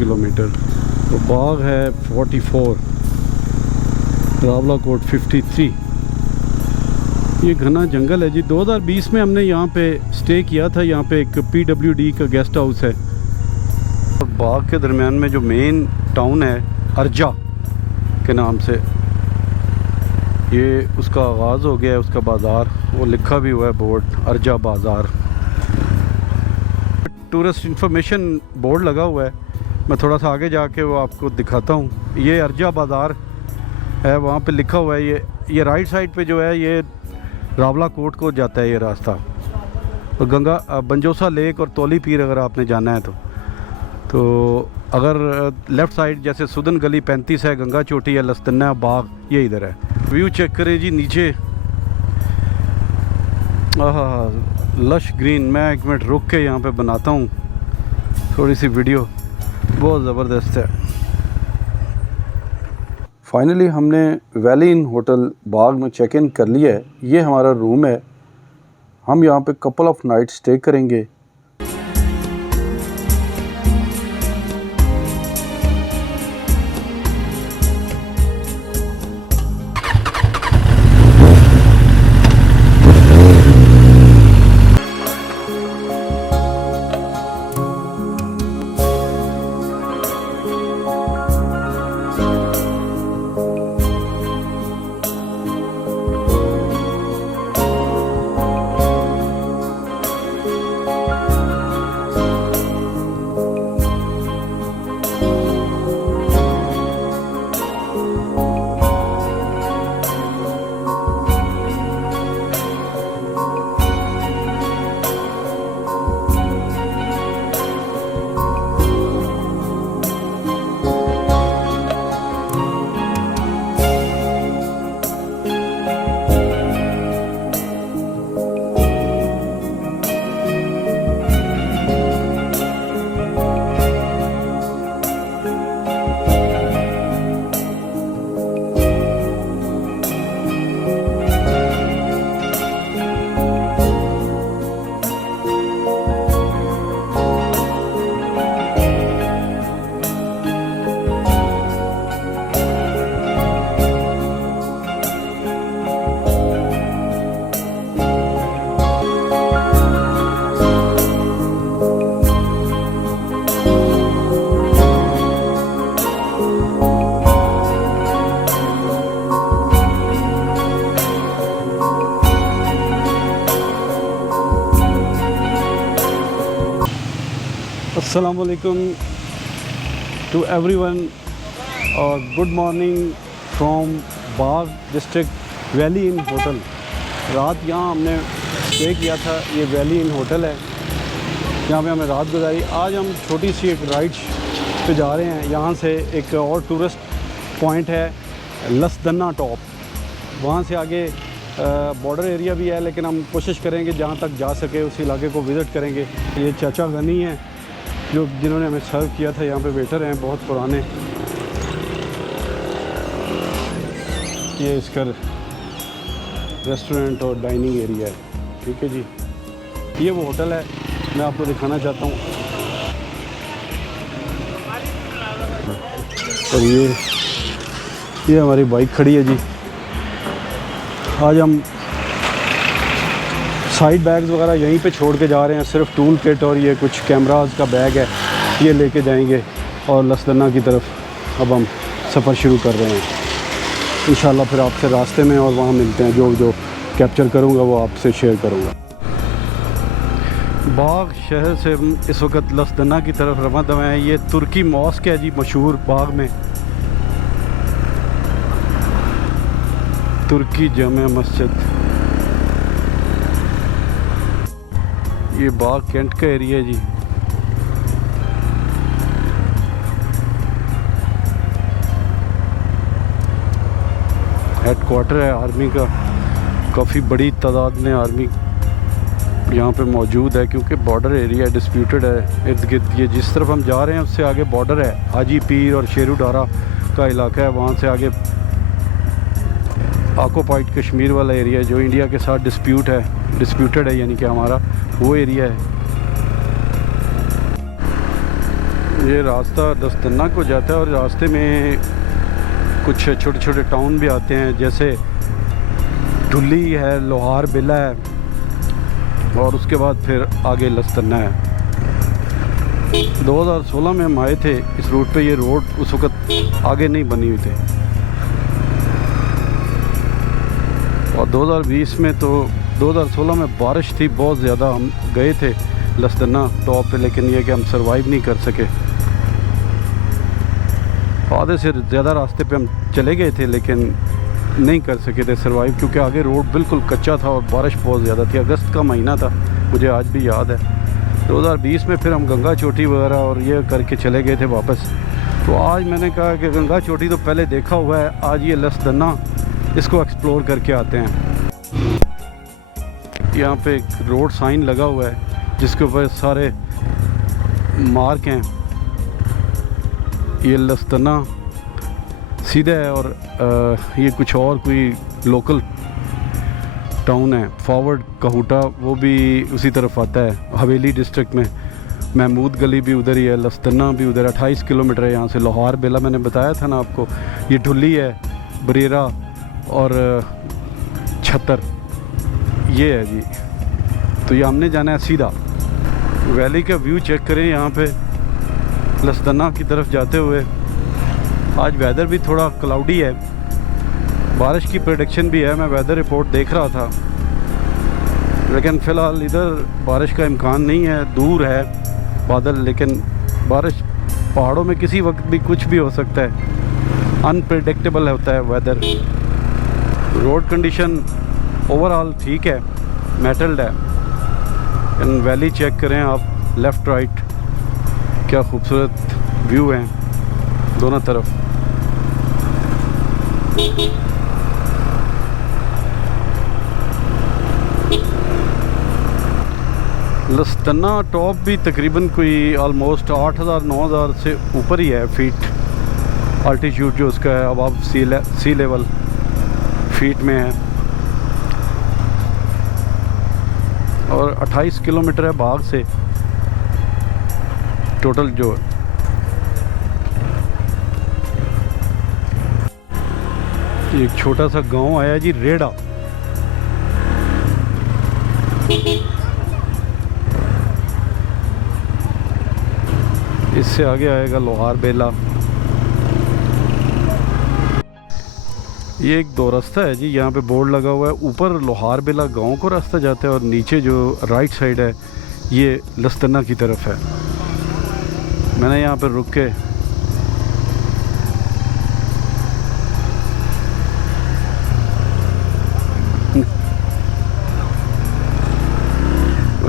Kilometre. तो बाग है 44, Rawla coat 53। ये घना जंगल है जी। 2020 में हमने यहाँ पे स्टे किया था। यहाँ पे एक PWD का गेस्ट हाउस है। और बाग के दरमियान में जो मेन टाउन है अर्जा के नाम से, ये उसका आगाज़ हो गया है, उसका बाज़ार। वो लिखा भी हुआ है बोर्ड, अर्जा बाज़ार। टूरिस्ट इंफॉर्मेशन बोर्ड लगा हुआ है। मैं थोड़ा सा आगे जाके वो आपको दिखाता हूँ। ये अर्जा बाज़ार है, वहाँ पे लिखा हुआ है। ये राइट साइड पे जो है ये रावला कोट को जाता है ये रास्ता। और गंगा बंजोसा लेक और तोली पीर अगर आपने जाना है तो अगर लेफ़्ट साइड जैसे सुदन गली 35 है, गंगा चोटी है, लस्तन्ना बाग, ये इधर है। व्यू चेक करें जी नीचे। Lush green. मैं एक मिनट रुक के यहाँ पे बनाता हूँ थोड़ी सी वीडियो, बहुत ज़बरदस्त है। फाइनली हमने वैली इन होटल बाग में चेक इन कर लिया है। ये हमारा रूम है। हम यहाँ पे कपल ऑफ नाइट स्टे करेंगे। अस्सलामुअलैकुम टू एवरीवन और good morning from Bagh district valley in hotel. रात यहाँ हमने स्टे किया था। ये वैली इन होटल है, यहाँ पे हमने रात गुजारी। आज हम छोटी सी एक राइड पे जा रहे हैं। यहाँ से एक और टूरिस्ट पॉइंट है लसदन्ना टॉप, वहाँ से आगे बॉर्डर एरिया भी है, लेकिन हम कोशिश करेंगे जहाँ तक जा सके उस इलाके को विज़िट करेंगे। ये चाचा गनी हैं जिन्होंने हमें सर्व किया था। यहाँ पे वेटर हैं बहुत पुराने। ये इसका रेस्टोरेंट और डाइनिंग एरिया है। ठीक है जी, ये वो होटल है, मैं आपको दिखाना चाहता हूँ। और ये हमारी बाइक खड़ी है जी। आज हम साइड बैग्स वगैरह यहीं पे छोड़ के जा रहे हैं। सिर्फ टूल किट और ये कुछ कैमरास का बैग है, ये लेके जाएंगे और लसदन्ना की तरफ अब हम सफ़र शुरू कर रहे हैं। इंशाल्लाह फिर आपसे रास्ते में और वहाँ मिलते हैं। जो कैप्चर करूँगा वो आपसे शेयर करूँगा। बाग शहर से हम इस वक्त लसदन्ना की तरफ रवाना दवा हैं। ये तुर्की मॉस्क है जी, मशहूर बाग में तुर्की जामे मस्जिद। ये बाग कैंट का एरिया है जी। हेडक्वार्टर है आर्मी का। काफ़ी बड़ी तादाद में आर्मी यहाँ पे मौजूद है, क्योंकि बॉर्डर एरिया डिस्प्यूटेड है इर्द गिर्द। ये जिस तरफ हम जा रहे हैं उससे आगे बॉर्डर है, हाजी पीर और शेरुडारा का इलाका है। वहाँ से आगे ऑक्युपाइड कश्मीर वाला एरिया जो इंडिया के साथ डिस्प्यूटेड है, यानी कि हमारा वो एरिया है। ये रास्ता दस्तन्ना को जाता है और रास्ते में कुछ छोटे छोटे टाउन भी आते हैं, जैसे ढुली है, लोहार बिला है, और उसके बाद फिर आगे लस्तन्ना है। 2016 में हम आए थे इस रूट पे। ये रोड उस वक़्त आगे नहीं बनी हुई थी, और 2020 में तो 2016 में बारिश थी बहुत ज़्यादा। हम गए थे लस्तन्ना टॉप पे, लेकिन ये कि हम सरवाइव नहीं कर सके। आधे से ज़्यादा रास्ते पे हम चले गए थे लेकिन नहीं कर सके थे सरवाइव, क्योंकि आगे रोड बिल्कुल कच्चा था और बारिश बहुत ज़्यादा थी। अगस्त का महीना था, मुझे आज भी याद है। 2020 में फिर हम गंगा चोटी वगैरह और ये करके चले गए थे वापस। तो आज मैंने कहा कि गंगा चोटी तो पहले देखा हुआ है, आज ये लस्तन्ना इसको एक्सप्लोर करके आते हैं। यहाँ पे एक रोड साइन लगा हुआ है जिसके ऊपर सारे मार्क हैं। ये लस्तन्ना सीधा है, और ये कुछ और कोई लोकल टाउन है, फॉरवर्ड कहूटा, वो भी उसी तरफ आता है, हवेली डिस्ट्रिक्ट में। महमूद गली भी उधर ही है, लस्तन्ना भी उधर। 28 किलोमीटर है यहाँ से। लोहार बेला मैंने बताया था ना आपको। ये ढुली है, बरेरा और छतर, ये है जी। तो ये हमने जाना है सीधा। वैली का व्यू चेक करें यहाँ पे लस्तन्ना की तरफ जाते हुए। आज वेदर भी थोड़ा क्लाउडी है, बारिश की प्रेडिक्शन भी है। मैं वेदर रिपोर्ट देख रहा था, लेकिन फ़िलहाल इधर बारिश का इम्कान नहीं है। दूर है बादल, लेकिन बारिश पहाड़ों में किसी वक्त भी कुछ भी हो सकता है। अनप्रेडिक्टेबल होता है वेदर। रोड कंडीशन ओवरऑल ठीक है, मेटल्ड है। इन वैली चेक करें आप, लेफ़्ट राइट, क्या खूबसूरत व्यू हैं दोनों तरफ। लस्तन्ना टॉप भी तकरीबन कोई ऑलमोस्ट 8000-9000 से ऊपर ही है फीट अल्टीट्यूड जो उसका है, अब सी लेवल फीट में है। और 28 किलोमीटर है बाग से टोटल जो। एक छोटा सा गांव आया जी, रेड़ा। इससे आगे आएगा लोहार बेला। ये एक दो रास्ता है जी, यहाँ पे बोर्ड लगा हुआ है। ऊपर लोहार बेला गांव को रास्ता जाता है, और नीचे जो राइट साइड है ये लस्तन्ना की तरफ है। मैंने यहाँ पर रुक के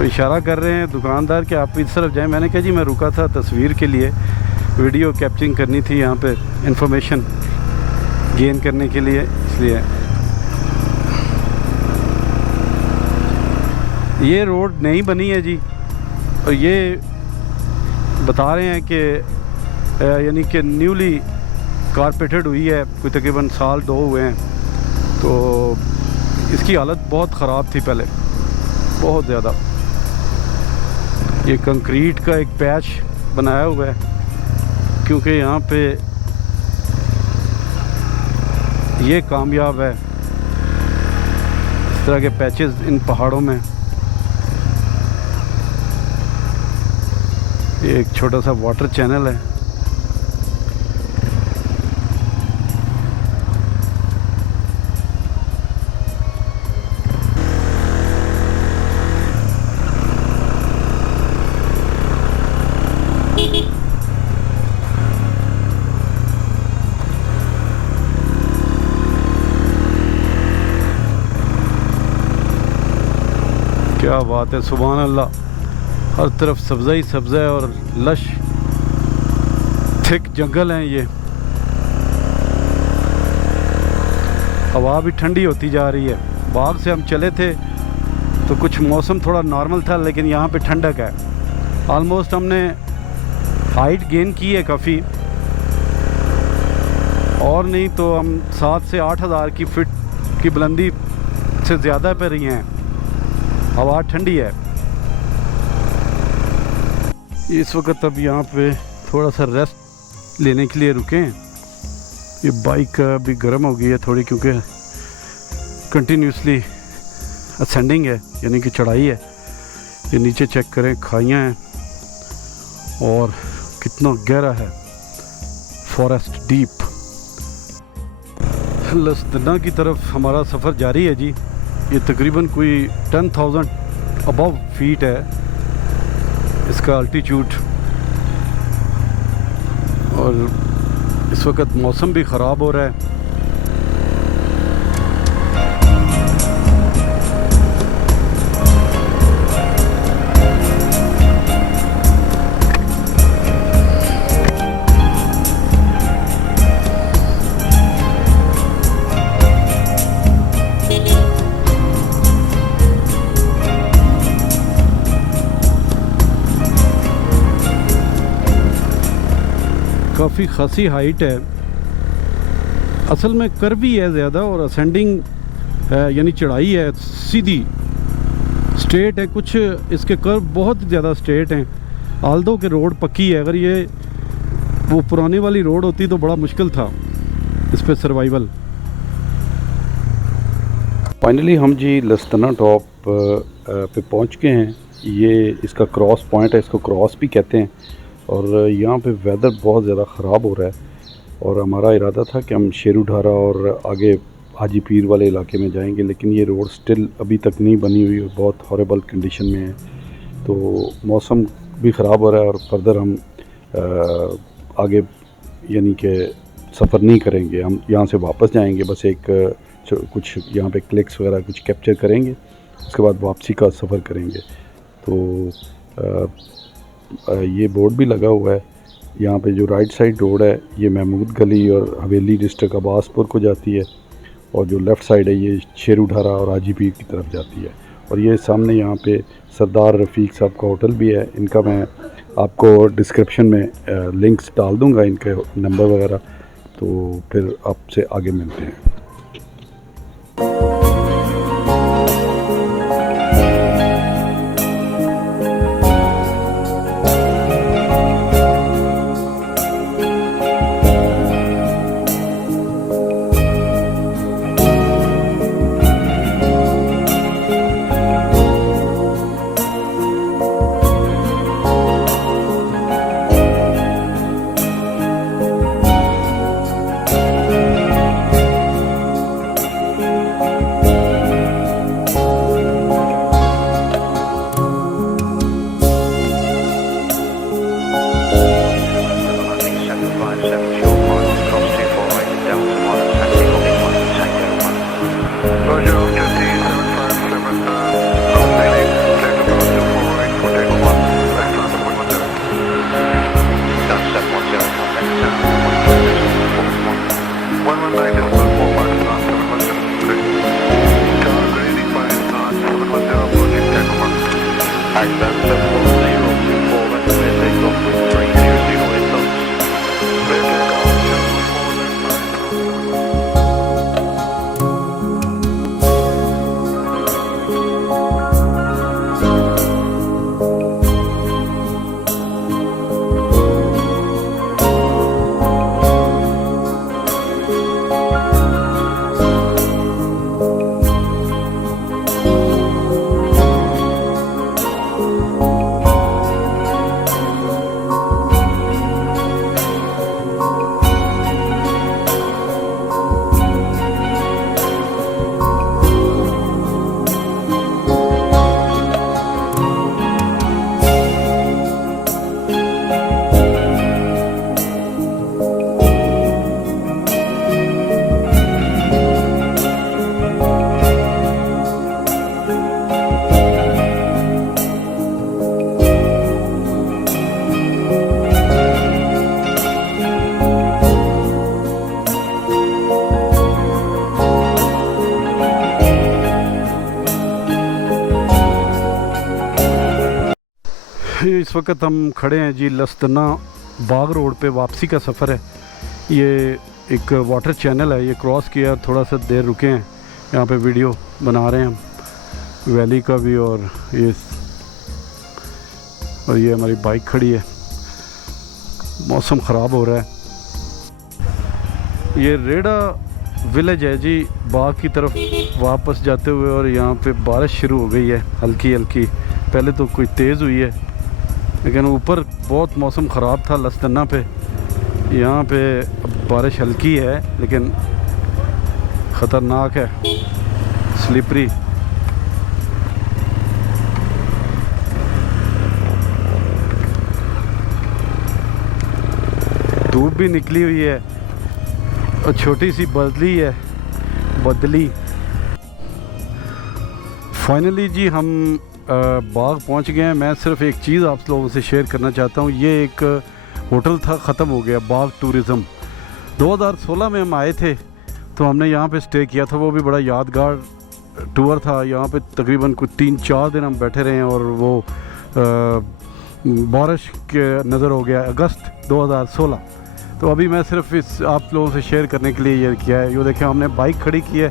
इशारा कर रहे हैं दुकानदार कि आप इस तरफ जाएं। मैंने कहा जी मैं रुका था तस्वीर के लिए, वीडियो कैप्चरिंग करनी थी यहाँ पे, इंफॉर्मेशन गेन करने के लिए, इसलिए। ये रोड नहीं बनी है जी, और ये बता रहे हैं कि यानी कि न्यूली कारपेटेड हुई है, कोई तकरीबन साल 2 हुए हैं। तो इसकी हालत बहुत ख़राब थी पहले, बहुत ज़्यादा। ये कंक्रीट का एक पैच बनाया हुआ है, क्योंकि यहाँ पे ये कामयाब है इस तरह के पैचेस इन पहाड़ों में। ये एक छोटा सा वाटर चैनल है। क्या बात है, सुभान अल्लाह। हर तरफ सब्ज़ा ही सब्ज़ा है और लश थिक जंगल हैं ये। हवा भी ठंडी होती जा रही है। बाग से हम चले थे तो कुछ मौसम थोड़ा नॉर्मल था, लेकिन यहाँ पे ठंडक है। ऑलमोस्ट हमने हाइट गेन की है काफ़ी, और नहीं तो हम 7 से 8 हज़ार की फीट की बुलंदी से ज़्यादा पे रही हैं। हवा ठंडी है इस वक्त। अब यहाँ पे थोड़ा सा रेस्ट लेने के लिए रुके हैं। ये बाइक अभी गर्म हो गई है थोड़ी, क्योंकि कंटिन्यूसली असेंडिंग है, यानी कि चढ़ाई है। ये नीचे चेक करें, खाइयाँ हैं और कितना गहरा है, फॉरेस्ट डीप। लसदना की तरफ हमारा सफ़र जारी है जी। ये तकरीबन कोई 10,000 अबव फीट है इसका अल्टीट्यूड, और इस वक्त मौसम भी ख़राब हो रहा है। काफ़ी खासी हाइट है, असल में कर्वी है ज़्यादा और असेंडिंग है, यानी चढ़ाई है, सीधी स्ट्रेट है। कुछ इसके कर्व बहुत ज़्यादा स्ट्रेट हैं। आल्दो के रोड पक्की है, अगर ये वो पुरानी वाली रोड होती तो बड़ा मुश्किल था इस पे सर्वाइवल। फाइनली हम जी लसतना टॉप पे पहुंच गए हैं। ये इसका क्रॉस पॉइंट है, इसको क्रॉस भी कहते हैं। और यहाँ पे वेदर बहुत ज़्यादा ख़राब हो रहा है, और हमारा इरादा था कि हम शेरू ढारा और आगे हाजी पीर वाले इलाके में जाएंगे, लेकिन ये रोड स्टिल अभी तक नहीं बनी हुई और बहुत हॉरेबल कंडीशन में है। तो मौसम भी ख़राब हो रहा है और फर्दर हम आगे यानी कि सफ़र नहीं करेंगे। हम यहाँ से वापस जाएंगे, बस एक कुछ यहाँ पे क्लिक्स वगैरह कुछ कैप्चर करेंगे, उसके बाद वापसी का सफ़र करेंगे। तो ये बोर्ड भी लगा हुआ है यहाँ पे। जो राइट साइड रोड है ये महमूद गली और हवेली डिस्ट्रिक्ट अब्बासपुर को जाती है, और जो लेफ़्ट साइड है ये शेरू ढारा और हाजी पीर की तरफ जाती है। और ये सामने यहाँ पे सरदार रफ़ीक साहब का होटल भी है। इनका मैं आपको डिस्क्रिप्शन में लिंक्स डाल दूँगा, इनके नंबर वगैरह। तो फिर आपसे आगे मिलते हैं। इस वक्त हम खड़े हैं जी लसदना बाग रोड पे। वापसी का सफ़र है। ये एक वाटर चैनल है, ये क्रॉस किया, थोड़ा सा देर रुके हैं यहाँ पे, वीडियो बना रहे हैं हम वैली का भी। और ये हमारी बाइक खड़ी है। मौसम ख़राब हो रहा है। ये रेड़ा विलेज है जी, बाग की तरफ वापस जाते हुए, और यहाँ पे बारिश शुरू हो गई है हल्की हल्की। पहले तो कोई तेज़ हुई है, लेकिन ऊपर बहुत मौसम ख़राब था लसदन्ना पे। यहाँ पे बारिश हल्की है लेकिन ख़तरनाक है, स्लिपरी। धूप भी निकली हुई है और छोटी सी बदली। फाइनली जी हम बाग पहुंच गए हैं। मैं सिर्फ एक चीज़ आप लोगों से शेयर करना चाहता हूं। ये एक होटल था, ख़त्म हो गया, बाग टूरिज़म। 2016 में हम आए थे तो हमने यहाँ पे स्टे किया था, वो भी बड़ा यादगार टूर था। यहाँ पे तकरीबन कुछ 3-4 दिन हम बैठे रहे हैं, और वो बारिश के नज़र हो गया अगस्त 2016। तो अभी मैं सिर्फ इस आप लोगों से शेयर करने के लिए ये किया है। ये देखें, हमने बाइक खड़ी की है,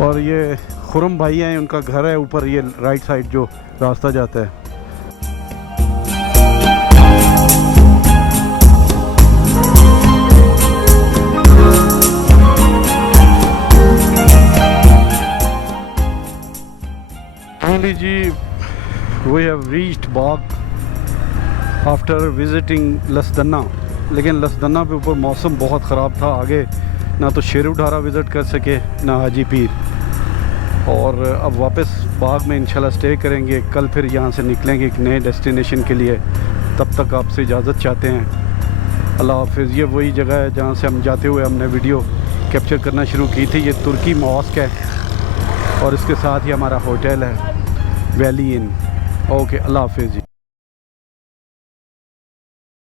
और ये खुरम भाई हैं, उनका घर है ऊपर, ये राइट साइड जो रास्ता जाता है। फाइनली जी we have reached Bagh after visiting Lasdanna. लेकिन लसदन्ना पे ऊपर मौसम बहुत ख़राब था, आगे ना तो शेर उठारा विज़िट कर सके ना हाजी पीर। और अब वापस बाग में इंशाल्लाह स्टे करेंगे। कल फिर यहाँ से निकलेंगे एक नए डेस्टिनेशन के लिए। तब तक आपसे इजाज़त चाहते हैं। अल्लाह हाफ़िज़। ये वही जगह है जहाँ से हम जाते हुए हमने वीडियो कैप्चर करना शुरू की थी। ये तुर्की मॉस्क है, और इसके साथ ही हमारा होटल है वैली इन। ओके, अल्लाह हाफ़िज़ जी।